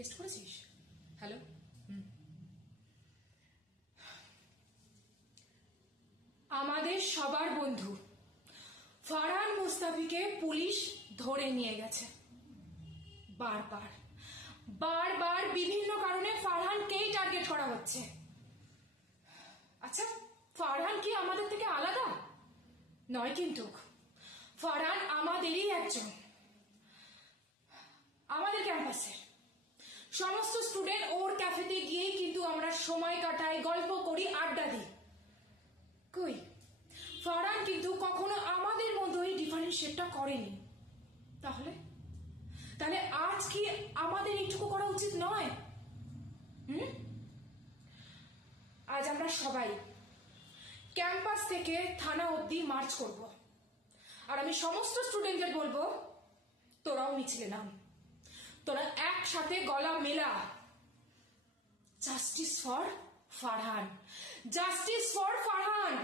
Test করেছিস? Hello, আমাদের সবার বন্ধু ফারহান মুস্তাফিকে পুলিশ ধরে নিয়ে গেছে। বারবার বারবার বিভিন্ন কারণে ফারহানকেই টার্গেট করা হচ্ছে। আচ্ছা, ফারহান কি আমাদের থেকে আলাদা? নয় কিন্তু। ফারহান আমাদেরই একজন। আমাদের ক্যাম্পাসের সমস্ত স্টুডেন্ট ওর ক্যাফেতে গিয়েই কিন্তু আমরা সময় কাটাই, গল্প করি, আড্ডা দিই। কই, ফারহান কিন্তু কখনো আমাদের মধ্যেই ডিফারেন্সিয়েটটা করেনি। তাহলে তাহলে আজ কি আমাদের এইটুকু করা উচিত নয়? আজ আমরা সবাই ক্যাম্পাস থেকে থানা অবধি মার্চ করব, আর আমি সমস্ত স্টুডেন্টদের বলবো তোরাও মিছিলে নাম, তোরা একসাথে গলা মেলা। Justice for Farhan, justice for Farhan.